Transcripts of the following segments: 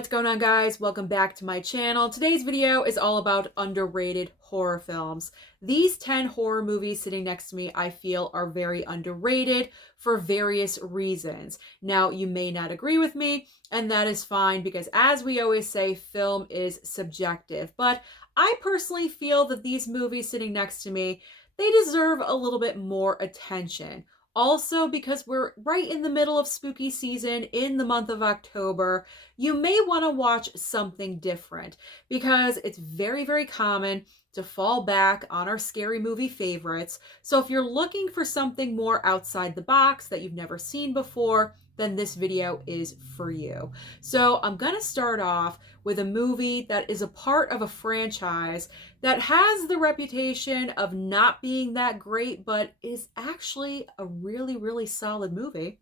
What's going on, guys? Welcome back to my channel. Today's video is all about underrated horror films. These 10 horror movies sitting next to me I feel are very underrated for various reasons. Now, you may not agree with me, and that is fine because as we always say, film is subjective. But I personally feel that these movies sitting next to me, they deserve a little bit more attention. Also, because we're right in the middle of spooky season in the month of October, you may want to watch something different because it's very, very common to fall back on our scary movie favorites. So if you're looking for something more outside the box that you've never seen before, then this video is for you. So I'm going to start off with a movie that is a part of a franchise that has the reputation of not being that great, but is actually a really, really solid movie.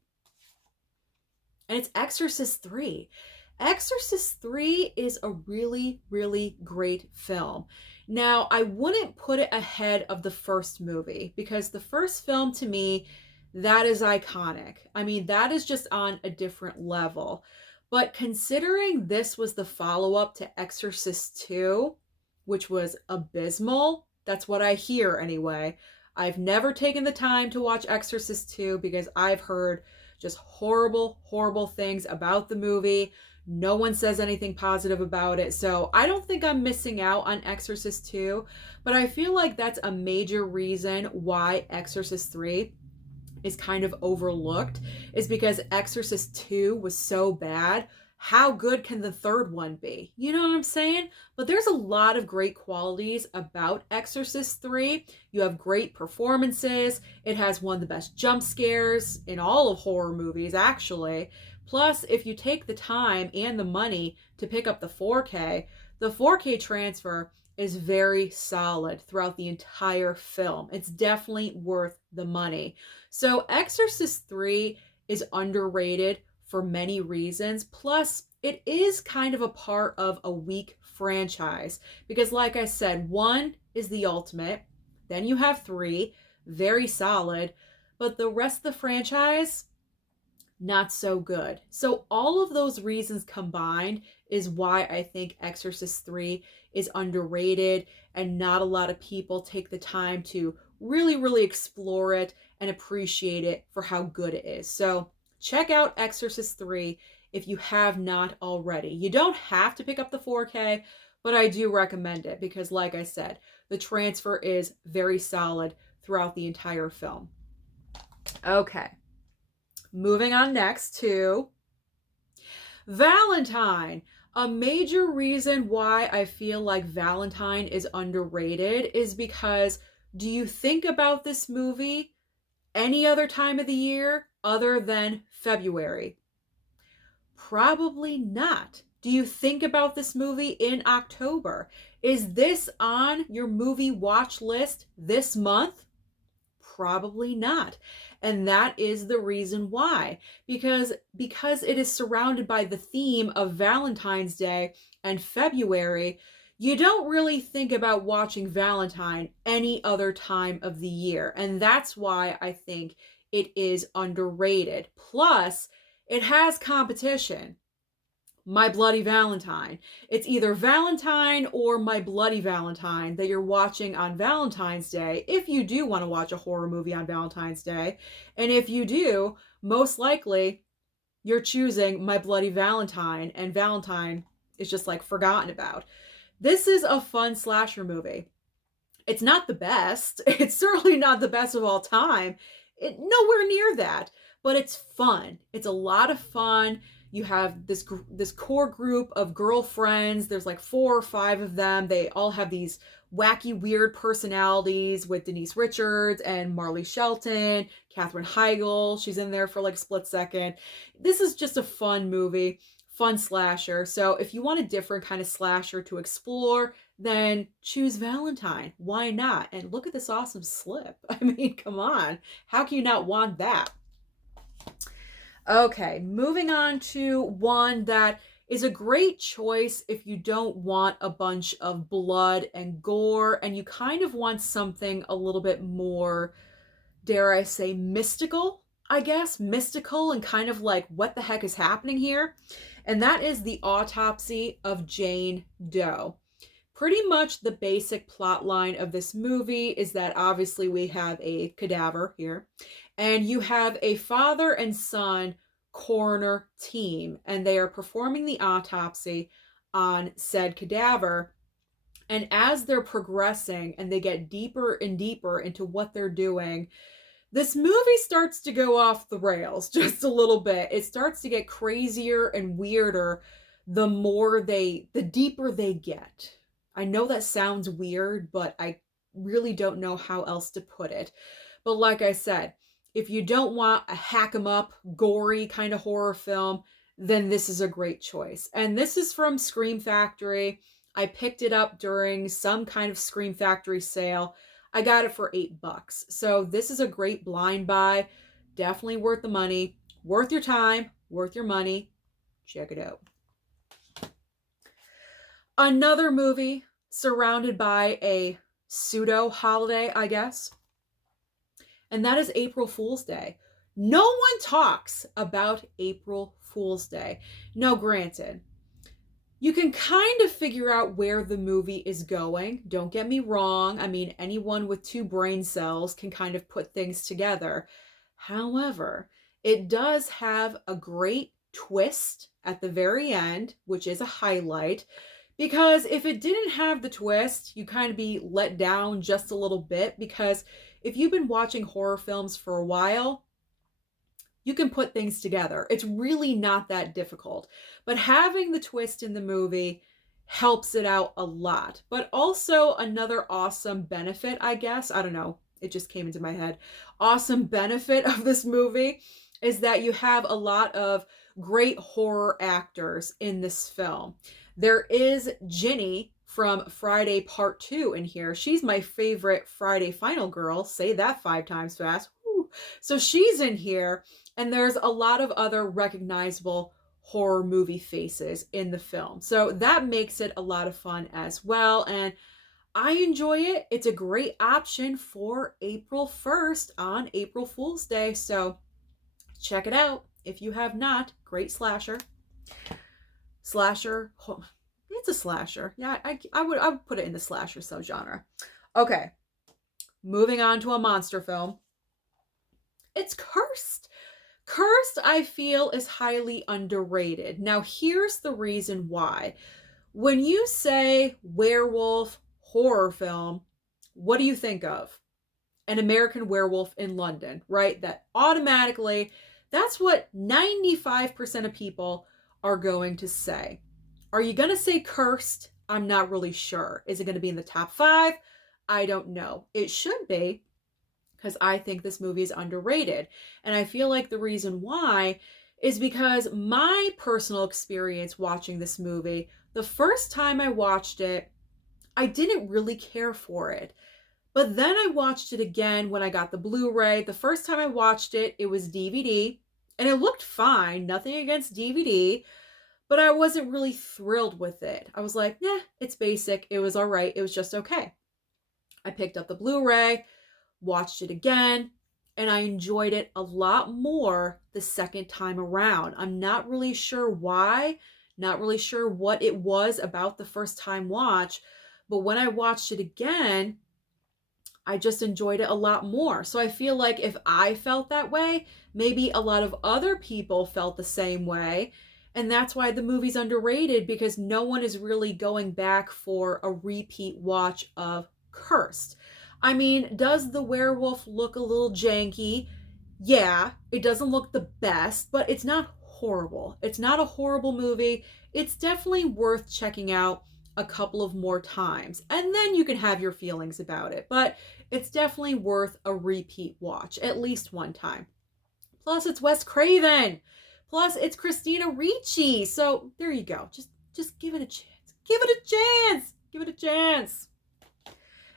And it's Exorcist III. Exorcist III is a really, really great film. Now, I wouldn't put it ahead of the first movie because the first film to me, that is iconic. I mean, that is just on a different level. But considering this was the follow-up to Exorcist II, which was abysmal, that's what I hear anyway. I've never taken the time to watch Exorcist II because I've heard just horrible, horrible things about the movie. No one says anything positive about it. So I don't think I'm missing out on Exorcist II, but I feel like that's a major reason why Exorcist III is kind of overlooked, is because Exorcist 2 was so bad. How good can the third one be? You know what I'm saying? But there's a lot of great qualities about Exorcist 3. You have great performances. It has one of the best jump scares in all of horror movies, actually. Plus, if you take the time and the money to pick up the 4K transfer is very solid throughout the entire film. It's definitely worth the money. So Exorcist 3 is underrated for many reasons. Plus, it is kind of a part of a weak franchise because, like I said, 1 is the ultimate. Then you have 3, very solid. But the rest of the franchise, not so good. So all of those reasons combined is why I think Exorcist 3 is underrated and not a lot of people take the time to really, really explore it and appreciate it for how good it is. So check out Exorcist 3 if you have not already. You don't have to pick up the 4K, but I do recommend it because, like I said, the transfer is very solid throughout the entire film. Okay. Moving on next to Valentine. A major reason why I feel like Valentine is underrated is because do you think about this movie any other time of the year other than February? Probably not. Do you think about this movie in October? Is this on your movie watch list this month? Probably not. And that is the reason why. Because it is surrounded by the theme of Valentine's Day and February, you don't really think about watching Valentine any other time of the year. And that's why I think it is underrated. Plus, it has competition. My Bloody Valentine. It's either Valentine or My Bloody Valentine that you're watching on Valentine's Day, if you do want to watch a horror movie on Valentine's Day. And if you do, most likely you're choosing My Bloody Valentine, and Valentine is just like forgotten about. This is a fun slasher movie. It's not the best. It's certainly not the best of all time. Nowhere near that. But it's fun. It's a lot of fun. You have this core group of girlfriends. There's like 4 or 5 of them. They all have these wacky, weird personalities with Denise Richards and Marley Shelton, Katherine Heigl. She's in there for like a split second. This is just a fun movie, fun slasher. So if you want a different kind of slasher to explore, then choose Valentine. Why not? And look at this awesome slip. I mean, come on. How can you not want that? Okay, moving on to one that is a great choice if you don't want a bunch of blood and gore and you kind of want something a little bit more, dare I say, mystical, I guess. Mystical and kind of like, what the heck is happening here? and that is The Autopsy of Jane Doe. Pretty much the basic plot line of this movie is that obviously we have a cadaver here, and you have a father and son coroner team, and they are performing the autopsy on said cadaver. And as they're progressing and they get deeper and deeper into what they're doing, this movie starts to go off the rails just a little bit. It starts to get crazier and weirder the deeper they get. I know that sounds weird, but I really don't know how else to put it. But like I said, if you don't want a hack 'em up, gory kind of horror film, then this is a great choice. And this is from Scream Factory. I picked it up during some kind of Scream Factory sale. I got it for $8. So this is a great blind buy. Definitely worth the money. Worth your time. Worth your money. Check it out. Another movie surrounded by a pseudo holiday, I guess. And that is April Fool's Day. No one talks about April Fool's Day. Now, granted, you can kind of figure out where the movie is going. Don't get me wrong. I mean, anyone with 2 brain cells can kind of put things together. However, it does have a great twist at the very end, which is a highlight. Because if it didn't have the twist, you kind of be let down just a little bit. Because if you've been watching horror films for a while, you can put things together. It's really not that difficult. But having the twist in the movie helps it out a lot. But also another awesome benefit, I guess, I don't know, it just came into my head. Awesome benefit of this movie is that you have a lot of great horror actors in this film. There is Ginny from Friday Part 2 in here. She's my favorite Friday Final girl. Say that 5 times fast. Woo. So she's in here, and there's a lot of other recognizable horror movie faces in the film. So that makes it a lot of fun as well, and I enjoy it. It's a great option for April 1st on April Fool's Day, so check it out if you have not. Great slasher. Slasher. It's a slasher. Yeah, I would put it in the slasher subgenre. Okay. Moving on to a monster film. It's Cursed. Cursed, I feel, is highly underrated. Now, here's the reason why. When you say werewolf horror film, what do you think of? An American Werewolf in London, right? That automatically, that's what 95% of people are going to say. Are you going to say Cursed? I'm not really sure. Is it going to be in the top 5? I don't know. It should be, because I think this movie is underrated. And I feel like the reason why is because my personal experience watching this movie, the first time I watched it, I didn't really care for it. But then I watched it again when I got the Blu-ray. The first time I watched it, it was DVD. And it looked fine. Nothing against DVD. But I wasn't really thrilled with it. I was like, nah, it's basic. It was all right. It was just okay. I picked up the Blu-ray, watched it again, and I enjoyed it a lot more the second time around. I'm not really sure why, not really sure what it was about the first time watch, but when I watched it again, I just enjoyed it a lot more. So I feel like if I felt that way, maybe a lot of other people felt the same way. And that's why the movie's underrated, because no one is really going back for a repeat watch of Cursed. I mean, does the werewolf look a little janky? Yeah, it doesn't look the best, but it's not horrible. It's not a horrible movie. It's definitely worth checking out a couple of more times, and then you can have your feelings about it. But it's definitely worth a repeat watch, at least one time. Plus, it's Wes Craven. Plus, it's Christina Ricci. So there you go. Just give it a chance. Give it a chance. Give it a chance.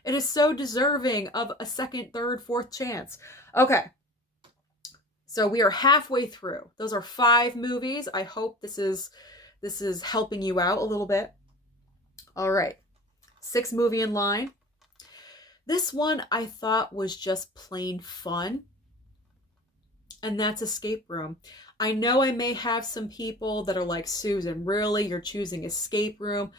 It is so deserving of a second, third, fourth chance. Okay. So we are halfway through. Those are 5 movies. I hope this is helping you out a little bit. All right. 6th movie in line. This one I thought was just plain fun. And that's Escape Room. I know I may have some people that are like, Susan, really? You're choosing escape room?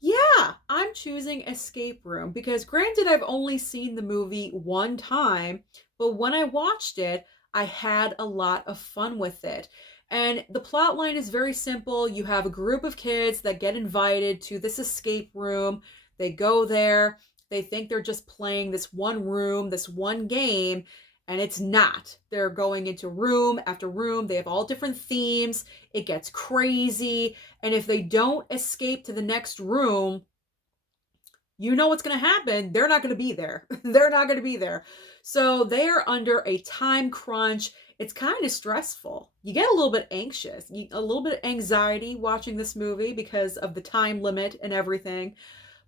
Yeah, I'm choosing escape room because granted, I've only seen the movie one time, but when I watched it, I had a lot of fun with it. And the plot line is very simple. You have a group of kids that get invited to this escape room. They go there. They think they're just playing this one room, this one game, and it's not. They're going into room after room. They have all different themes. It gets crazy. And if they don't escape to the next room, you know what's going to happen. They're not going to be there. They're not going to be there. So they are under a time crunch. It's kind of stressful. You get a little bit anxious, a little bit of anxiety watching this movie because of the time limit and everything.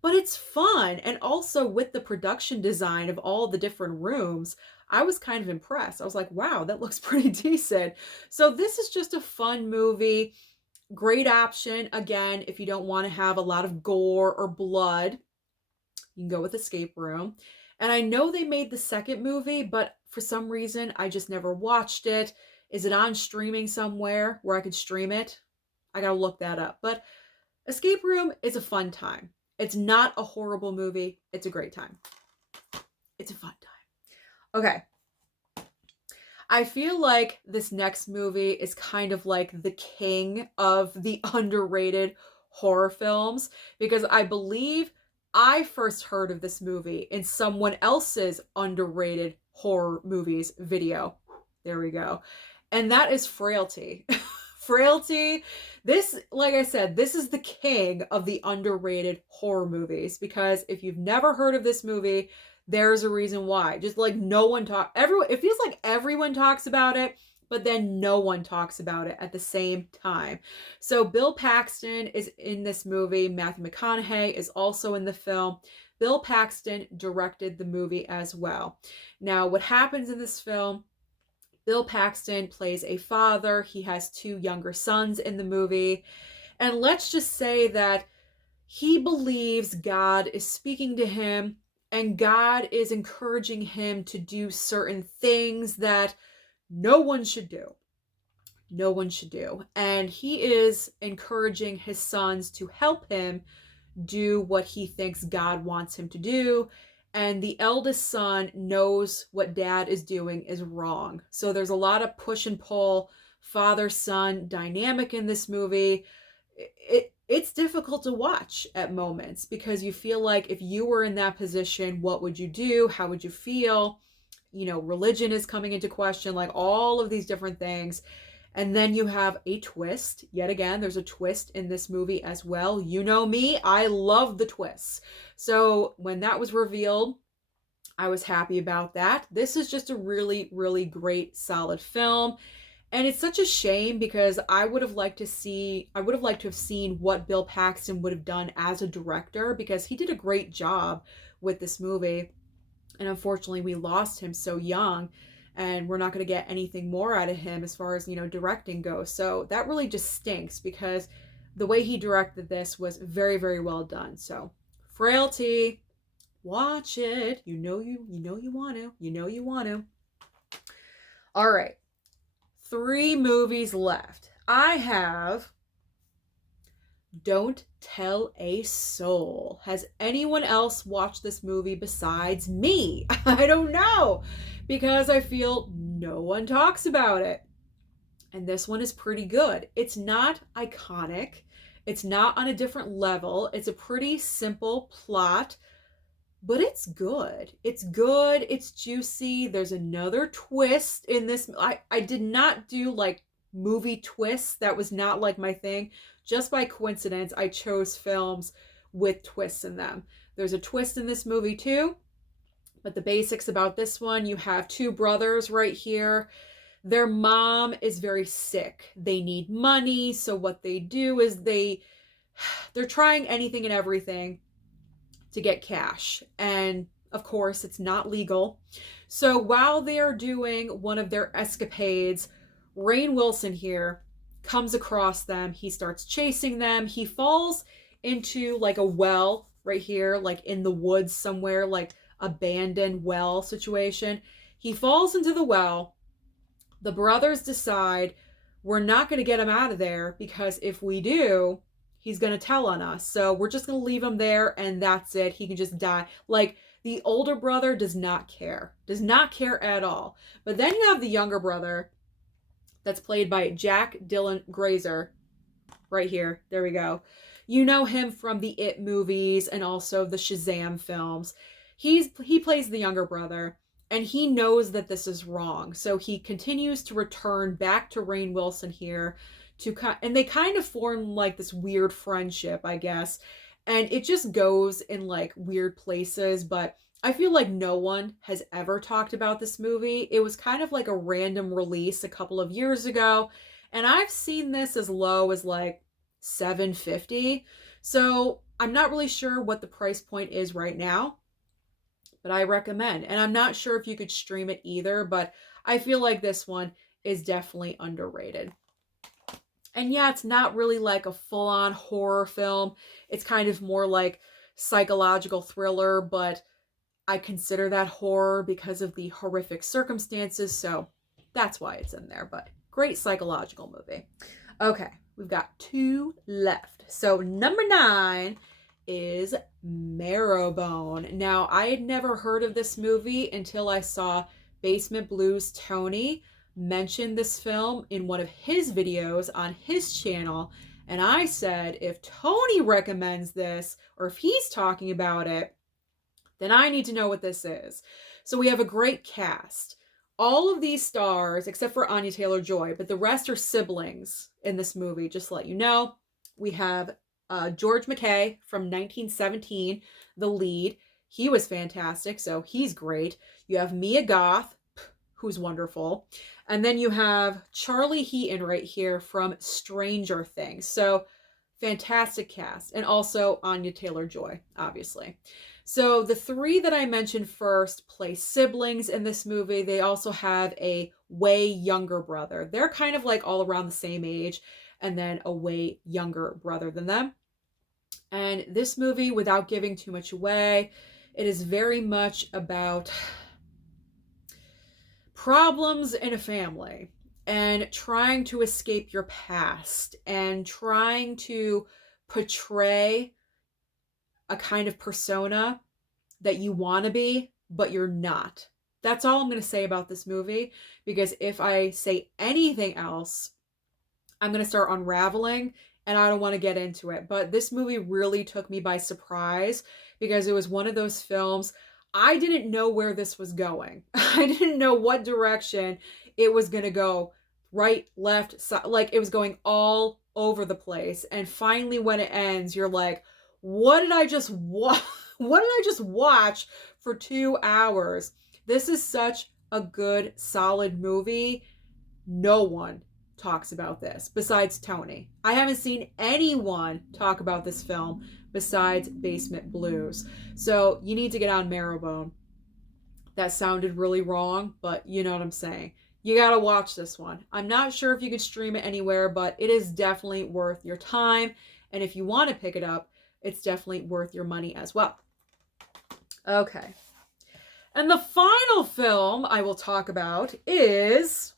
But it's fun. And also with the production design of all the different rooms, I was kind of impressed. I was like, wow, that looks pretty decent. So this is just a fun movie. Great option. Again, if you don't want to have a lot of gore or blood, you can go with Escape Room. And I know they made the second movie, but for some reason, I just never watched it. Is it on streaming somewhere where I could stream it? I gotta look that up. But Escape Room is a fun time. It's not a horrible movie. It's a great time. It's a fun time. Okay. I feel like this next movie is kind of like the king of the underrated horror films because I believe I first heard of this movie in someone else's underrated horror movies video. There we go. And that is Frailty. Frailty. This, like I said, this is the king of the underrated horror movies because if you've never heard of this movie, there's a reason why. Just like no one it feels like everyone talks about it, but then no one talks about it at the same time. So Bill Paxton is in this movie. Matthew McConaughey is also in the film. Bill Paxton directed the movie as well. Now, what happens in this film, Bill Paxton plays a father. He has two younger sons in the movie. And let's just say that he believes God is speaking to him and God is encouraging him to do certain things that no one should do. No one should do. And he is encouraging his sons to help him do what he thinks God wants him to do. And the eldest son knows what dad is doing is wrong. So there's a lot of push and pull, father-son dynamic in this movie. It's difficult to watch at moments because you feel like if you were in that position, what would you do? How would you feel? You know, religion is coming into question, like all of these different things. And then you have a twist. Yet again, there's a twist in this movie as well. You know me, I love the twists. So when that was revealed, I was happy about that. This is just a really, really great, solid film. And it's such a shame because I would have liked to have seen what Bill Paxton would have done as a director because he did a great job with this movie. And unfortunately, we lost him so young and we're not going to get anything more out of him as far as, directing goes. So that really just stinks because the way he directed this was very, very well done. So Frailty, watch it. You know you want to. All right. 3 movies left. I have Don't Tell a Soul. Has anyone else watched this movie besides me? I don't know because I feel no one talks about it. And this one is pretty good. It's not iconic. It's not on a different level. It's a pretty simple plot, but it's good. It's good. It's juicy. There's another twist in this. I did not do like movie twists. That was not like my thing. Just by coincidence, I chose films with twists in them. There's a twist in this movie too. But the basics about this one, you have 2 brothers right here. Their mom is very sick. They need money. So what they do is they're trying anything and everything to get cash. And of course, it's not legal. So while they're doing one of their escapades, Rainn Wilson here comes across them. He starts chasing them. He falls into like a well right here, like in the woods somewhere, like abandoned well situation. He falls into the well. The brothers decide we're not going to get him out of there, because if we do, he's going to tell on us. So we're just going to leave him there, and that's it. He can just die. Like, the older brother does not care at all. But then you have the younger brother that's played by Jack Dylan Grazer right here. There we go. You know him from the It movies and also the Shazam films. He plays the younger brother, and he knows that this is wrong. So he continues to return back to Rainn Wilson here and they kind of form like this weird friendship, I guess. And it just goes in like weird places, but I feel like no one has ever talked about this movie. It was kind of like a random release a couple of years ago, and I've seen this as low as like $7.50. So I'm not really sure what the price point is right now, but I recommend. And I'm not sure if you could stream it either, but I feel like this one is definitely underrated. And yeah, it's not really like a full-on horror film. It's kind of more like psychological thriller, but I consider that horror because of the horrific circumstances, so that's why it's in there. But great psychological movie. Okay, we've got 2 left. So number 9 is Marrowbone. Now, I had never heard of this movie until I saw Basement Blues Tony mention this film in one of his videos on his channel, and I said, if Tony recommends this, or if he's talking about it, then I need to know what this is. So we have a great cast. All of these stars, except for Anya Taylor-Joy, but the rest are siblings in this movie, just to let you know. We have George McKay from 1917, the lead. He was fantastic, so he's great. You have Mia Goth, who's wonderful. And then you have Charlie Heaton right here from Stranger Things. So fantastic cast. And also Anya Taylor-Joy, obviously. So the 3 that I mentioned first play siblings in this movie. They also have a way younger brother. They're kind of like all around the same age, and then a way younger brother than them. And this movie, without giving too much away, it is very much about problems in a family and trying to escape your past and trying to portray a kind of persona that you want to be, but you're not. That's all I'm going to say about this movie, because if I say anything else, I'm going to start unraveling, and I don't want to get into it. But this movie really took me by surprise, because it was one of those films I didn't know where this was going. I didn't know what direction it was going to go. Right, left, side, like it was going all over the place. And finally, when it ends, you're like, what did I just watch? What did I just watch for 2 hours? This is such a good, solid movie. No one talks about this besides Tony. I haven't seen anyone talk about this film besides Basement Blues. So you need to get on Marrowbone. That sounded really wrong, but you know what I'm saying. You gotta watch this one. I'm not sure if you could stream it anywhere, but it is definitely worth your time. And if you want to pick it up, it's definitely worth your money as well. Okay. And the final film I will talk about is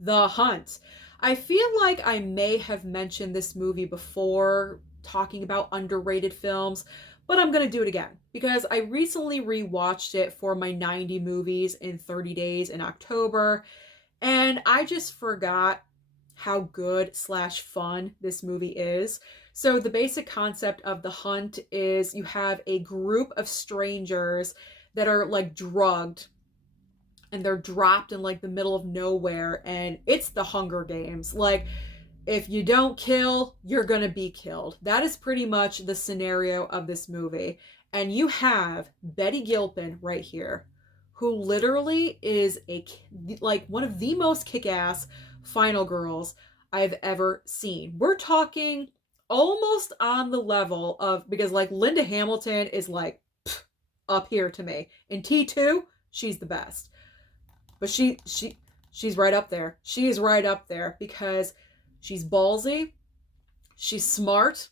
The Hunt. I feel like I may have mentioned this movie before, talking about underrated films, but I'm going to do it again because I recently rewatched it for my 90 movies in 30 days in October, and I just forgot how good / fun this movie is. So the basic concept of The Hunt is you have a group of strangers that are like drugged, and they're dropped in like the middle of nowhere, and it's the Hunger Games. Like, if you don't kill, you're gonna be killed. That is pretty much the scenario of this movie. And you have Betty Gilpin right here, who literally is like one of the most kick-ass final girls I've ever seen. We're talking almost on the level of, because like Linda Hamilton is like up here to me. In T2, she's the best. But she's right up there. She is right up there because she's ballsy, she's smart,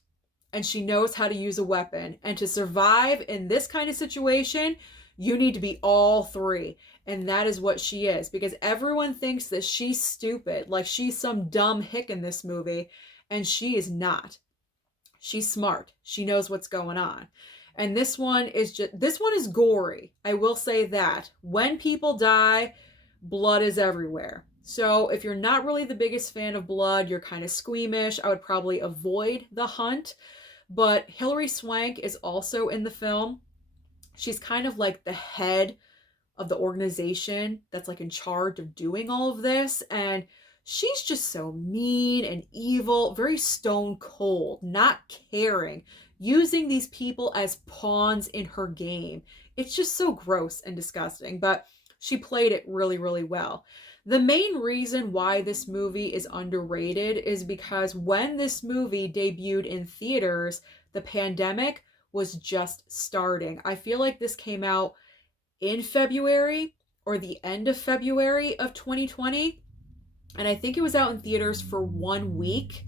and she knows how to use a weapon. And to survive in this kind of situation, You need to be all three. And that is what she is, because everyone thinks that she's stupid, like she's some dumb hick in this movie, and she is not. She's smart. She knows what's going on. And this one is gory. I will say that. When people die, blood is everywhere. So if you're not really the biggest fan of blood, you're kind of squeamish, I would probably avoid The Hunt. But Hilary Swank is also in the film. She's kind of like the head of the organization that's like in charge of doing all of this, and she's just so mean and evil, very stone cold, not caring, using these people as pawns in her game. It's just so gross and disgusting, but she played it really, really well. The main reason why this movie is underrated is because when this movie debuted in theaters, the pandemic was just starting. I feel like this came out in February or the end of February of 2020. And I think it was out in theaters for 1 week.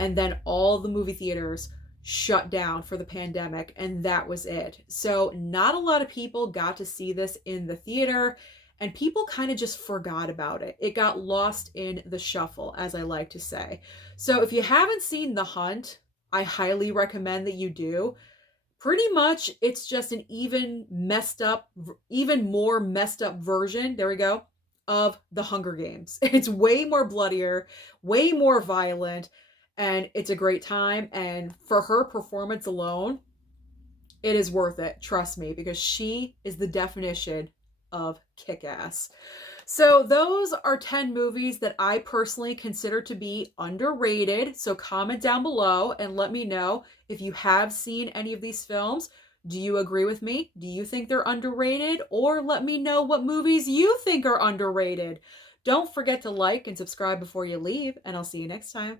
And then all the movie theaters shut down for the pandemic. And that was it. So not a lot of people got to see this in the theater. And people kind of just forgot about it. It got lost in the shuffle, as I like to say. So if you haven't seen The Hunt, I highly recommend that you do. Pretty much it's just an even more messed up version, there we go, of The Hunger Games. It's way more bloodier, way more violent, and it's a great time. And for her performance alone, it is worth it, trust me, because she is the definition of kick-ass. So those are 10 movies that I personally consider to be underrated. So comment down below and let me know if you have seen any of these films. Do you agree with me? Do you think they're underrated? Or let me know what movies you think are underrated. Don't forget to like and subscribe before you leave, and I'll see you next time.